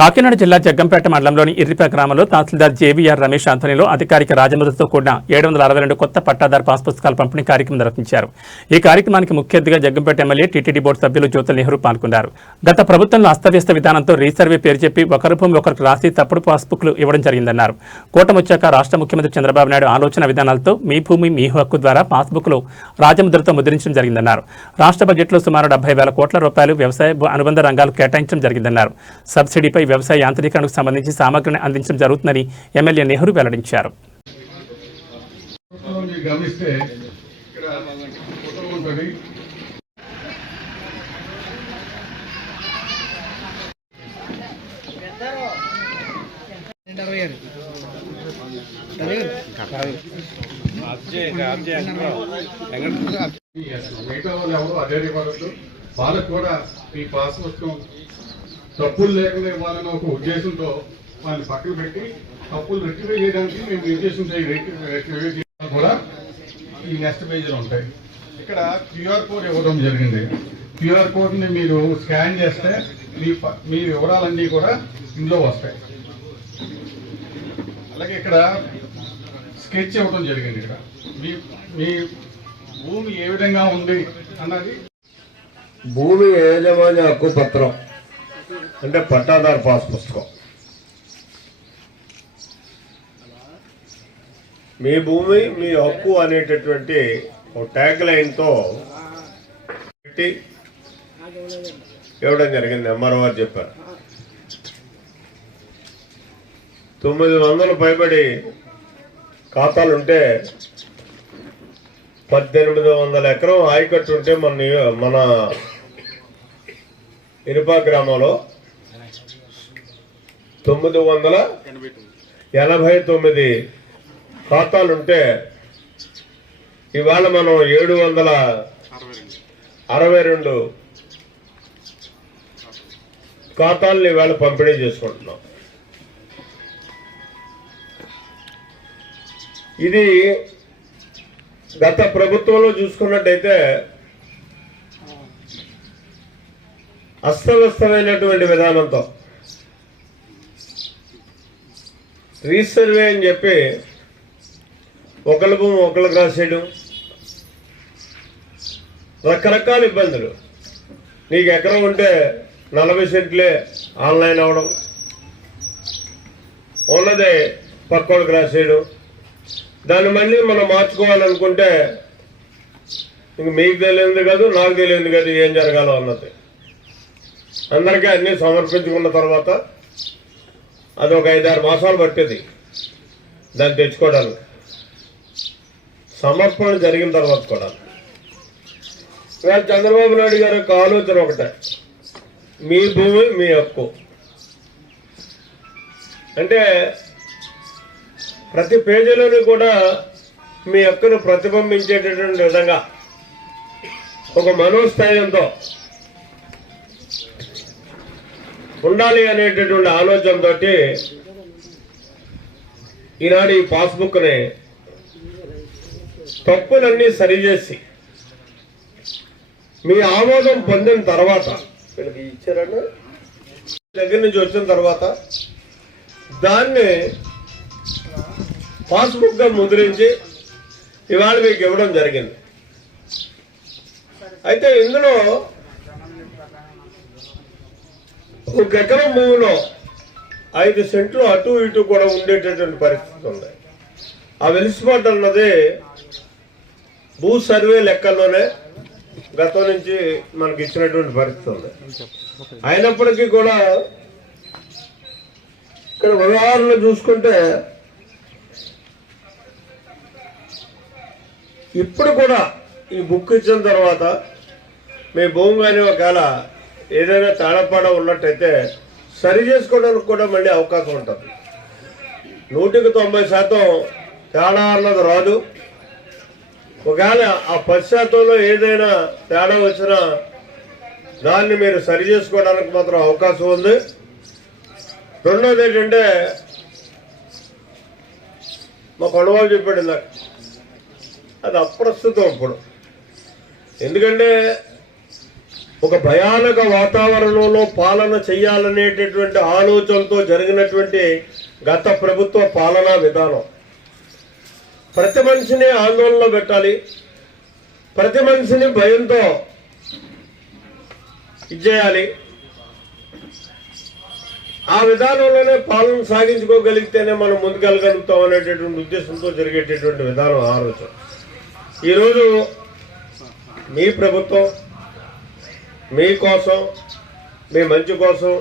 కాకినాడ జిల్లా జగ్గంపేట మండలంలోని ఇర్రిప గ్రామంలో తహసీల్దార్ జేవీఆర్ రమేష్ ఆధ్వర్యంలో అధికారిక రాజముద్రతో కూడిన 762 కొత్త పట్టాదారు పాస్ పుస్తకాల పంపిణీ కార్యక్రమం నిర్వహించారు. ఈ కార్యక్రమానికి ముఖ్య అతిథిగా జగ్గంపేట ఎమ్మెల్యే టీటీడీ బోర్డు సభ్యులు జ్యోతుల నెహ్రూ పాల్గొన్నారు. గత ప్రభుత్వంలో అస్తవ్యస్త విధానంతో రీసర్వే పేరు చెప్పి ఒకరి భూమి ఒకరికి రాసి తప్పుడు పాస్బుక్లు ఇవ్వడం జరిగిందన్నారు. కూటమొచ్చాక రాష్ట్ర ముఖ్యమంత్రి చంద్రబాబు నాయుడు ఆలోచన విధానాలతో మీ భూమి మీ హక్కు ద్వారా పాస్బుక్లు రాజముద్రతో ముద్రించడం జరిగిందన్నారు. రాష్ట్ర బడ్జెట్లో సుమారు 70,000 కోట్ల రూపాయలు వ్యవసాయ అనుబంధ రంగాలకు కేటాయించడం జరిగిందన్నారు. సబ్సిడీపై వ్యవసాయ యాంత్రీకరణకు సంబంధించి సామగ్రిని అందించడం జరుగుతుందని ఎమ్మెల్యే నెహ్రూ వెల్లడించారు. వాళ్ళకు కూడా ఈ పాస్ పుస్తకం తప్పులు లేకుండా ఇవ్వాలన్న ఒక ఉద్దేశంతో వాళ్ళని పక్కన పెట్టి తప్పులు రెక్టిఫై చేయడానికి మేము నిర్దేశించే కూడా ఈ నెక్స్ట్ పేజీలు ఉంటాయి. ఇక్కడ క్యూఆర్ కోడ్ ఇవ్వడం జరిగింది. క్యూఆర్ కోడ్ని మీరు స్కాన్ చేస్తే మీ వివరాలన్నీ కూడా ఇందులో వస్తాయి. అలాగే ఇక్కడ స్కెచ్ ఇవ్వడం జరిగింది. ఇక్కడ మీ భూమి ఏ విధంగా ఉంది అన్నది భూమి యాజమాన్య హక్కు పత్రం అంటే పట్టాదారు పాస్ పుస్తకం. మీ భూమి మీ హక్కు అనేటటువంటి ఒక ట్యాగ్ లైన్తో పెట్టి ఇవ్వడం జరిగింది. ఎంఆర్ఓ గారు చెప్పారు. 900 పైబడి ఖాతాలుంటే 1800 ఎకరం ఆయకట్టు ఉంటే మన ఇరుపా గ్రామంలో 989 ఖాతాలుంటే ఇవాళ మనం 762 ఖాతాలను ఇవాళ పంపిణీ చేసుకుంటున్నాం. ఇది గత ప్రభుత్వంలో చూసుకున్నట్టయితే అస్తవ్యస్తమైనటువంటి విధానంతో రీసర్వే అని చెప్పి ఒకళ్ళ భూమి ఒకళ్ళకి రాసేయడం, రకరకాల ఇబ్బందులు. నీకు ఎకరం ఉంటే 40 సెంట్లే ఆన్లైన్ అవ్వడం, ఉన్నదే పక్కోళ్ళకి రాసేయడం, దాన్ని మళ్ళీ మనం మార్చుకోవాలనుకుంటే ఇంక మీకు తెలియదు కాదు, నాకు తెలియదు కాదు ఏం జరగాలో అన్నది. అందరికీ అన్నీ సమర్పించుకున్న తర్వాత అది ఒక 5-6 మాసాలు పట్టేది దాన్ని తెచ్చుకోవడానికి. సమర్పణ జరిగిన తర్వాత కూడా చంద్రబాబు నాయుడు గారి యొక్క ఆలోచన ఒకటే, మీ భూమి మీ హక్కు అంటే ప్రతి పేజీలోని కూడా మీ హక్కును ప్రతిబింబించేటటువంటి విధంగా ఒక మనోస్థైర్యంతో ఉండాలి అనేటటువంటి ఆలోచనతో ఈనాడు ఈ పాస్బుక్ని తప్పులన్నీ సరిచేసి మీ ఆమోదం పొందిన తర్వాత వీళ్ళకి ఇచ్చారన్న దగ్గర నుంచి వచ్చిన తర్వాత దాన్ని పాస్బుక్గా ముద్రించి ఇవాళ మీకు ఇవ్వడం జరిగింది. అయితే ఇందులో 1 ఎకరం భూమిలో 5 సెంట్లు అటు ఇటు కూడా ఉండేటటువంటి పరిస్థితి ఉంది. ఆ వెలిసిపాటు అన్నది భూ సర్వే లెక్కల్లోనే గతం నుంచి మనకి ఇచ్చినటువంటి పరిస్థితి ఉంది. అయినప్పటికీ కూడా ఇక్కడ ఉదాహరణ చూసుకుంటే ఇప్పుడు కూడా ఈ బుక్ ఇచ్చిన తర్వాత మీ భూమి కానీ ఒకవేళ ఏదైనా తేడాపాడ ఉన్నట్టయితే సరి చేసుకోవడానికి కూడా మళ్ళీ అవకాశం ఉంటుంది. 100% తేడా అన్నది రాదు. ఒకవేళ ఆ 10%లో ఏదైనా తేడా వచ్చినా దాన్ని మీరు సరి చేసుకోవడానికి మాత్రం అవకాశం ఉంది. రెండోది ఏంటంటే మా కొండవాళ్ళు చెప్పాడు నాకు, అది అప్రస్తుతం ఇప్పుడు. ఎందుకంటే ఒక భయానక వాతావరణంలో పాలన చేయాలనేటటువంటి ఆలోచనతో జరిగినటువంటి గత ప్రభుత్వ పాలనా విధానం. ప్రతి మనిషిని ఆందోళనలో పెట్టాలి, ప్రతి మనిషిని భయంతో ఇచ్చేయాలి. ఆ విధానంలోనే పాలన సాగించుకోగలిగితేనే మనం ముందుకెళ్ళగలుగుతాం అనేటటువంటి ఉద్దేశంతో జరిగేటటువంటి విధానం ఆలోచన. ఈరోజు మీ ప్రభుత్వం మీకోసం, మీ మంచి కోసం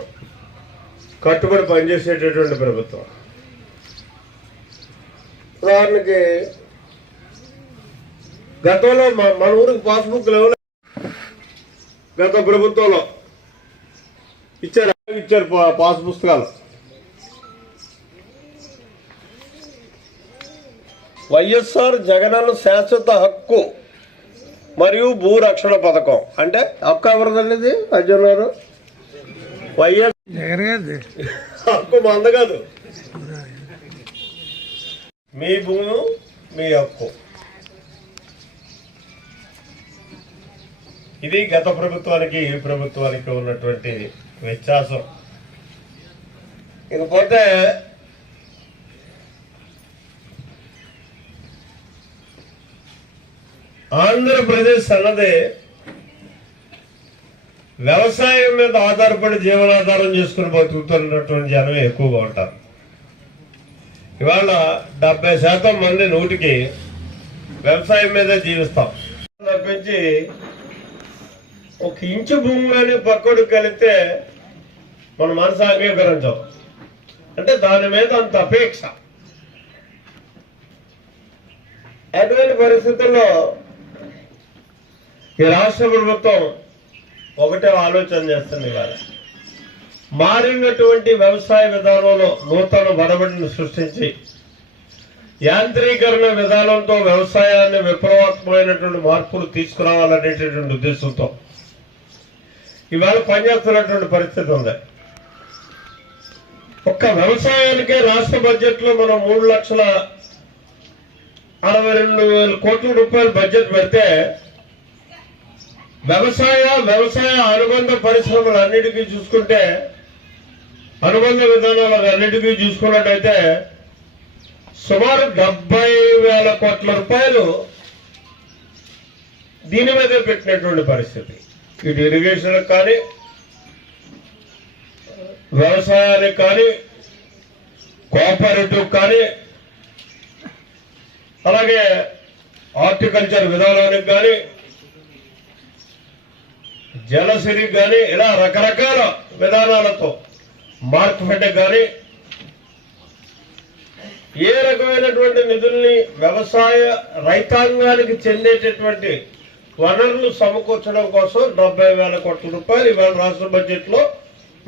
కట్టుబడి పనిచేసేటటువంటి ప్రభుత్వం. ఉదాహరణకి గతంలో మన ఊరికి పాస్బుక్ లేవు, గత ప్రభుత్వంలో ఇచ్చారు పాస్ పుస్తకాలు. వైఎస్ఆర్ జగనన్న శాశ్వత హక్కు మరియు భూ రక్షణ పథకం అంటే హక్కు ఎవరిదండి? ఇది అర్జున్ గారు, వైఎస్ హక్కు మంద కాదు, మీ భూమి మీ హక్కు. ఇది గత ప్రభుత్వానికి ఈ ప్రభుత్వానికి ఉన్నటువంటి వ్యత్యాసం. ఇకపోతే ఆంధ్రప్రదేశ్ అన్నది వ్యవసాయం మీద ఆధారపడి జీవనాధారం చేసుకుని బతుకుతున్నటువంటి జనమే ఎక్కువగా ఉంటారు. ఇవాళ 70% మంది 100కి వ్యవసాయం మీదే జీవిస్తాం. తప్పించి ఒక ఇంచు భూమిలోని పక్కడు కలిగితే మన మనసు అంగీకరించాం. అంటే దాని మీద అంత అపేక్ష. అటువంటి పరిస్థితుల్లో ఈ రాష్ట్ర ప్రభుత్వం ఒకటే ఆలోచన చేస్తుంది కదా, మారినటువంటి వ్యవసాయ విధానంలో నూతన వరబడిని సృష్టించి యాంత్రీకరణ విధానంతో వ్యవసాయాన్ని విప్లవాత్మకమైనటువంటి మార్పులు తీసుకురావాలనేటటువంటి ఉద్దేశంతో ఇవాళ పనిచేస్తున్నటువంటి పరిస్థితి ఉంది. ఒక్క వ్యవసాయానికే రాష్ట్ర బడ్జెట్ లో మనం 3,62,000 కోట్ల రూపాయల బడ్జెట్ పెడితే వ్యవసాయ అనుబంధ పరిశ్రమలన్నిటికీ చూసుకుంటే, అనుబంధ విధానాలకు అన్నిటికీ చూసుకున్నట్టయితే సుమారు 70,000 కోట్ల రూపాయలు దీని మీదే పెట్టినటువంటి పరిస్థితి. ఇటు ఇరిగేషన్ కానీ, వ్యవసాయానికి కానీ, కోఆపరేటివ్ కానీ, అలాగే హార్టికల్చర్ విధానానికి కానీ, జలసిరి కానీ, ఇలా రకరకాల విధానాలతో మార్కెట్ కానీ ఏ రకమైనటువంటి నిధుల్ని వ్యవసాయ రైతాంగానికి చెందేటటువంటి వనరులు సమకూర్చడం కోసం 70,000 కోట్ల రూపాయలు ఇవాళ రాష్ట్ర బడ్జెట్ లో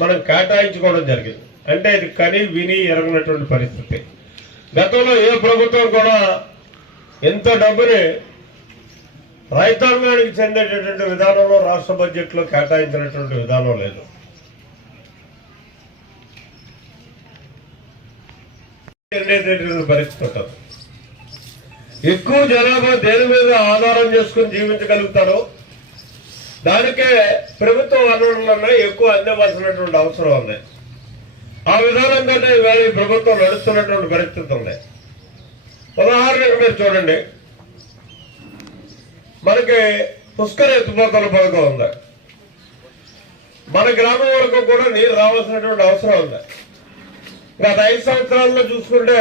మనం కేటాయించుకోవడం జరిగింది. అంటే ఇది కని విని ఎరగినటువంటి పరిస్థితి. గతంలో ఏ ప్రభుత్వం కూడా ఎంత డబ్బుని రైతాంగానికి చెందేటటువంటి విధానంలో రాష్ట్ర బడ్జెట్ లో కేటాయించినటువంటి విధానం లేదు. పరిస్థితి ఉంటుంది. ఎక్కువ జనాభా దేని మీద ఆధారం చేసుకుని జీవించగలుగుతారో దానికే ప్రభుత్వ వనరులన్నా ఎక్కువ అందివ్వాల్సినటువంటి అవసరం ఉంది. ఆ విధానంగానే ఇవాళ ఈ ప్రభుత్వం నడుస్తున్నటువంటి పరిస్థితి ఉంది. ఉదాహరణకు మీరు చూడండి, మనకి పుష్కర ఎత్తిపోతల పథకం ఉంది. మన గ్రామం వరకు కూడా నీరు రావాల్సినటువంటి అవసరం ఉంది. గత 5 సంవత్సరాల్లో చూసుకుంటే